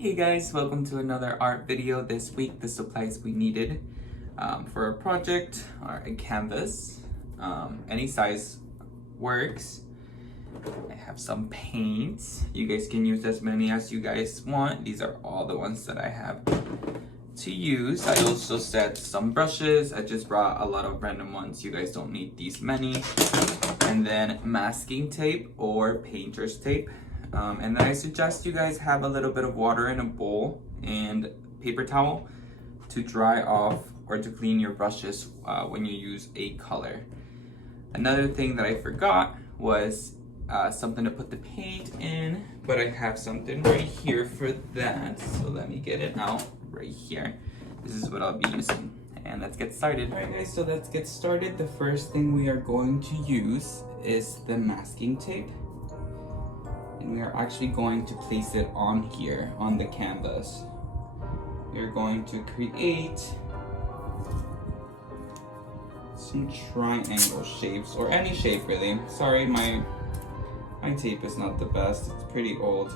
Hey guys, welcome to another art video. This week, the supplies we needed for a project are a canvas, any size works. I have some paints. You guys can use as many as you guys want. These are all the ones that I have to use. I also set some brushes. I just brought a lot of random ones. You guys don't need these many. And then masking tape or painter's tape. And then I suggest you guys have a little bit of water in a bowl and paper towel to dry off or to clean your brushes when you use a color. Another thing that I forgot was something to put the paint in, but I have something right here for that. So let me get it out right here. This is what I'll be using. And let's get started. Alright guys, so let's get started. The first thing we are going to use is the masking tape. And we are actually going to place it on here, on the canvas. We're going to create some triangle shapes, or any shape really. Sorry, my tape is not the best, it's pretty old.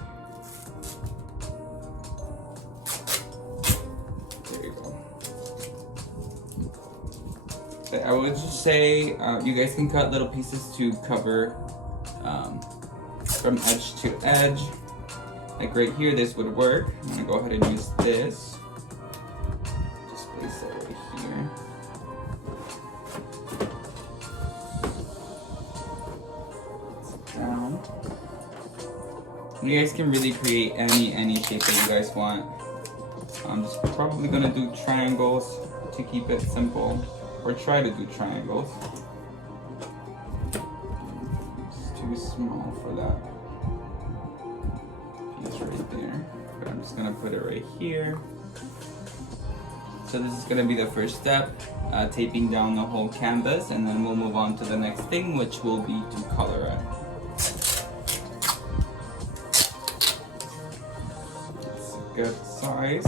There you go. So I would just say, you guys can cut little pieces to cover from edge to edge. Like right here, this would work. I'm gonna go ahead and use this. Just place it right here. It's down. You guys can really create any shape that you guys want. I'm just probably gonna do triangles to keep it simple, or try to do triangles. It's too small for that. Right there, but I'm just gonna put it right here. So this is gonna be the first step, taping down the whole canvas, and then we'll move on to the next thing, which will be to color it. It's a good size.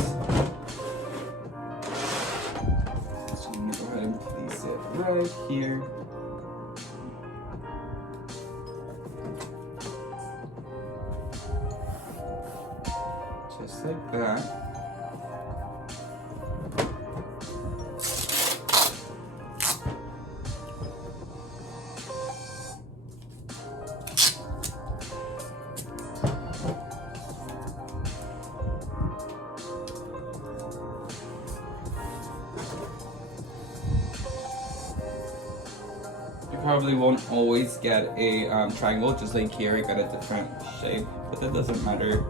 So I'm gonna go ahead and place it right here. Just like that. You probably won't always get a triangle, just like here, I got a different shape, but that doesn't matter.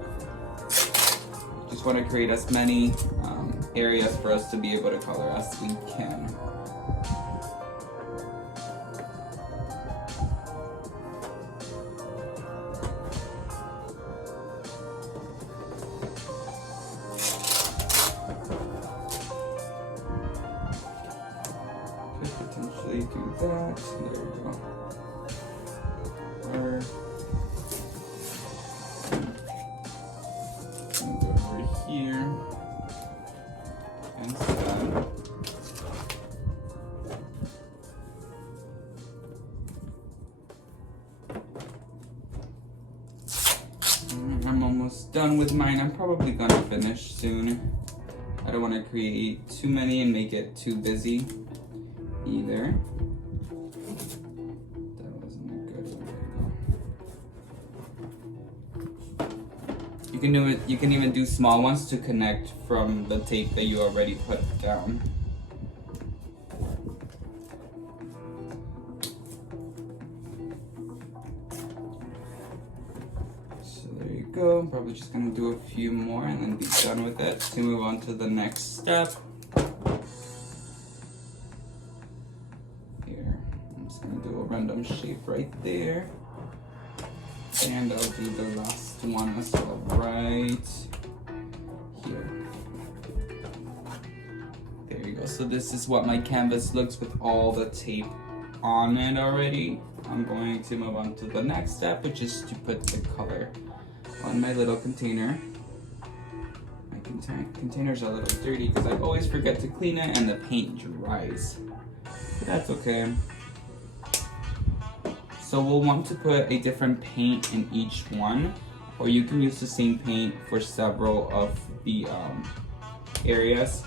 Just want to create as many areas for us to be able to color as we can. Could potentially do that. There we go. Or here and done. I'm almost done with mine. I'm probably gonna finish soon. I don't want to create too many and make it too busy either. That wasn't good. You can do it. You can even do small ones to connect from the tape that you already put down. So there you go. I'm probably just gonna do a few more and then be done with it to move on to the next step. Here, I'm just gonna do a random shape right there. And I'll do the last one as well, right here. There you go. So this is what my canvas looks with all the tape on it already. I'm going to move on to the next step, which is to put the color on my little container. My container's a little dirty because I always forget to clean it and the paint dries. But that's okay. So we'll want to put a different paint in each one. or you can use the same paint for several of the areas,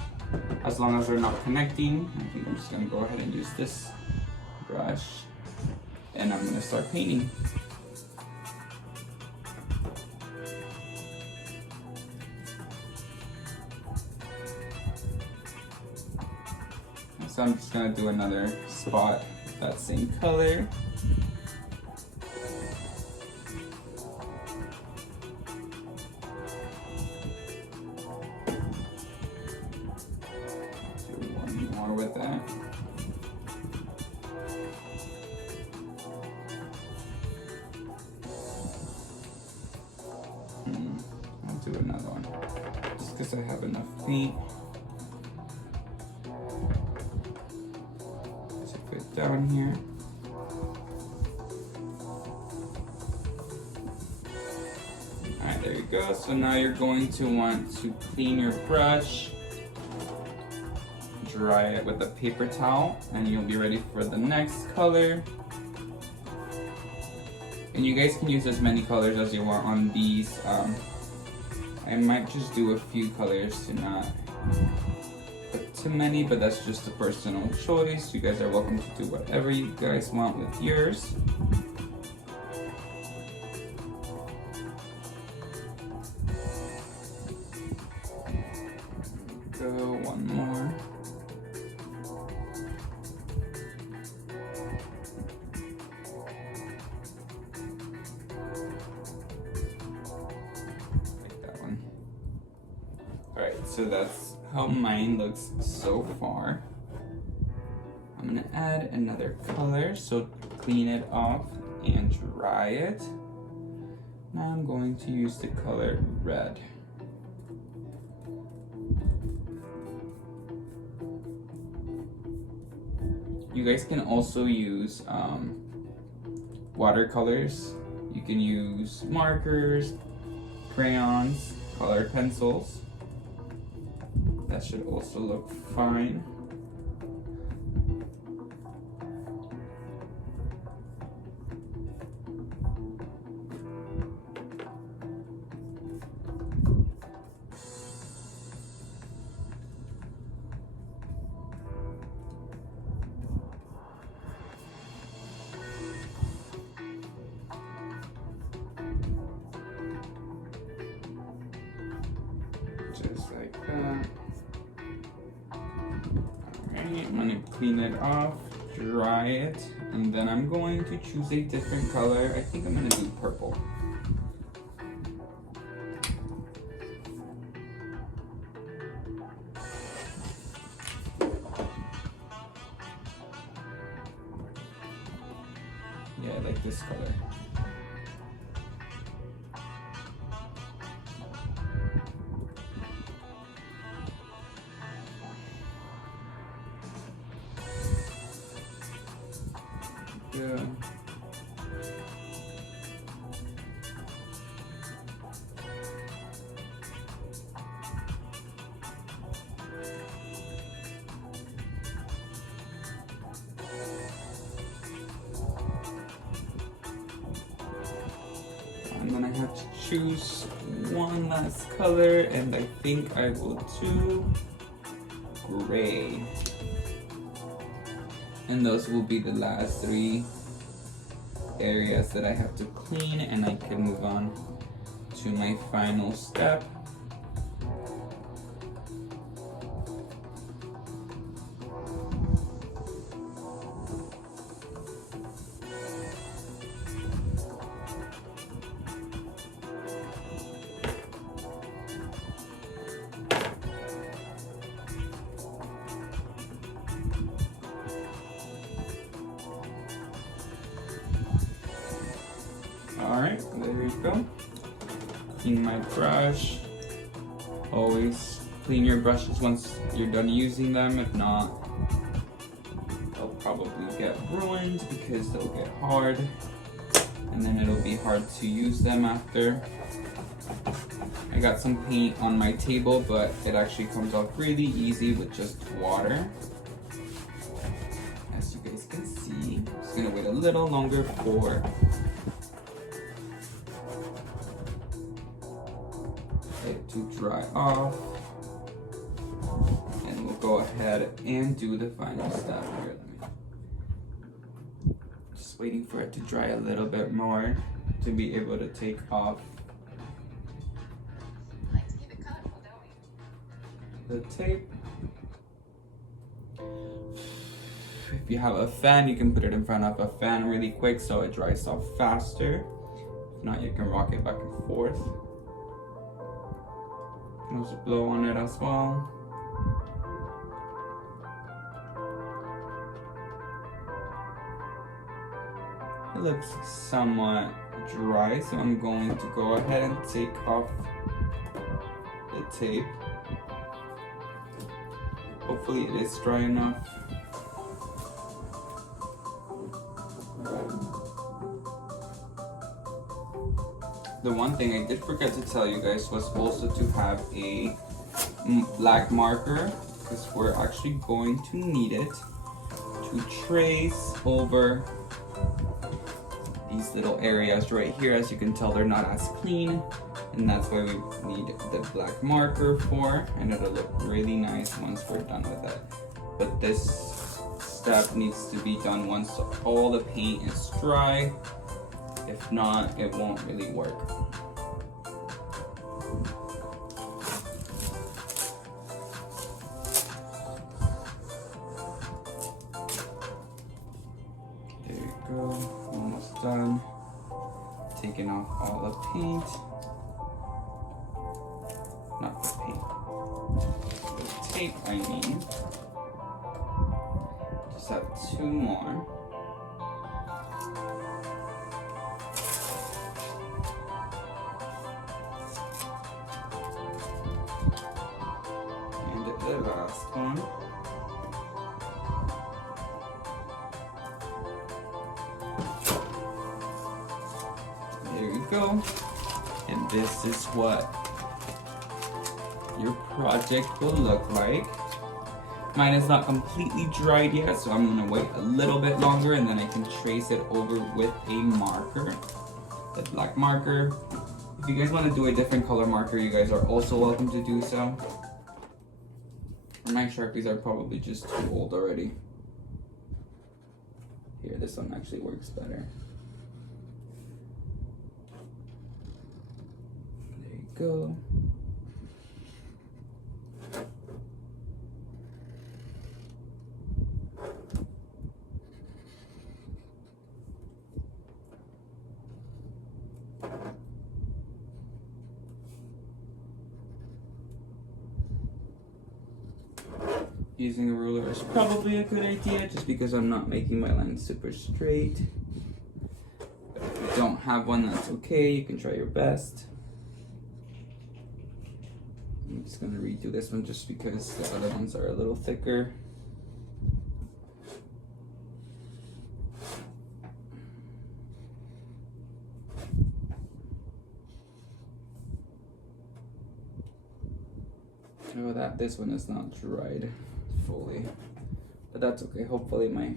as long as they're not connecting. I think I'm just gonna go ahead and use this brush, and I'm gonna start painting. So I'm just gonna do another spot of that same color. Do one more with that. I'll do another one, just because I have enough paint. Down here. Alright, there you go. So now you're going to want to clean your brush, dry it with a paper towel, and you'll be ready for the next color. And you guys can use as many colors as you want on these. I might just do a few colors to not put too many, but that's just a personal choice. You guys are welcome to do whatever you guys want with yours. Go one more. Like that one. Alright, so that's how mine looks so far. I'm gonna add another color, so clean it off and dry it. Now I'm going to use the color red. You guys can also use watercolors. You can use markers, crayons, colored pencils. That should also look fine. Just like that. Alright, I'm gonna clean it off, dry it, and then I'm going to choose a different color. I think I'm gonna do purple. Yeah, I like this color. Yeah. And then I have to choose one last color, and I think I will do gray. And those will be the last 3 areas that I have to clean, and I can move on to my final step. Alright, there you go. Clean my brush. Always clean your brushes once you're done using them. If not, they'll probably get ruined because they'll get hard. And then it'll be hard to use them after. I got some paint on my table, but it actually comes off really easy with just water. As you guys can see, I'm just gonna wait a little longer for it to dry off. And we'll go ahead and do the final step here. Just waiting for it to dry a little bit more to be able to take off the tape. If you have a fan, you can put it in front of a fan really quick so it dries off faster. If not, you can rock it back and forth. You can also blow on it as well. It looks somewhat dry, so I'm going to go ahead and take off the tape. Hopefully it is dry enough. The one thing I did forget to tell you guys was also to have a black marker, because we're actually going to need it to trace over these little areas right here. As you can tell, they're not as clean, and that's why we need the black marker for, and it'll look really nice once we're done with it. But this step needs to be done once all the paint is dry. If not, it won't really work. There you go, almost done. Taking off all the paint. Not the paint. The tape, I mean. Just have 2 more. The last one. There you go. And this is what your project will look like. Mine is not completely dried yet, so I'm gonna wait a little bit longer and then I can trace it over with a marker, the black marker. If you guys want to do a different color marker, you guys are also welcome to do so. My Sharpies are probably just too old already. Here, this one actually works better. There you go. Using a ruler is probably a good idea, just because I'm not making my lines super straight. But if you don't have one, that's okay. You can try your best. I'm just gonna redo this one just because the other ones are a little thicker. Oh, this one is not dried fully, but that's okay. Hopefully my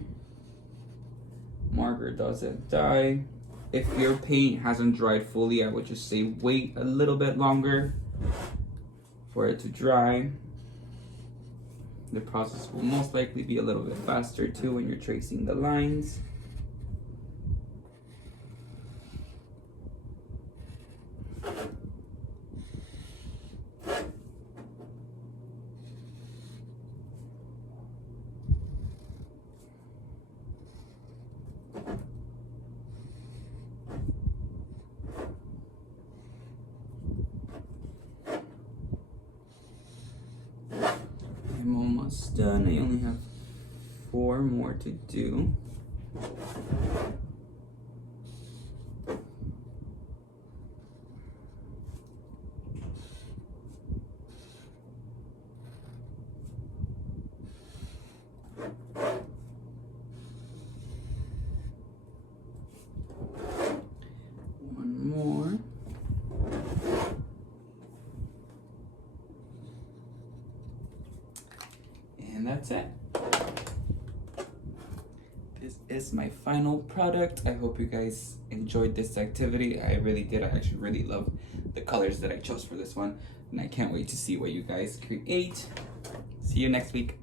marker doesn't die. If your paint hasn't dried fully, I would just say wait a little bit longer for it to dry. The process will most likely be a little bit faster too when you're tracing the lines. I'm almost done. I only have 4 more to do. One more. And that's it. This is my final product. I hope you guys enjoyed this activity. I really did. I actually really love the colors that I chose for this one. And I can't wait to see what you guys create. See you next week.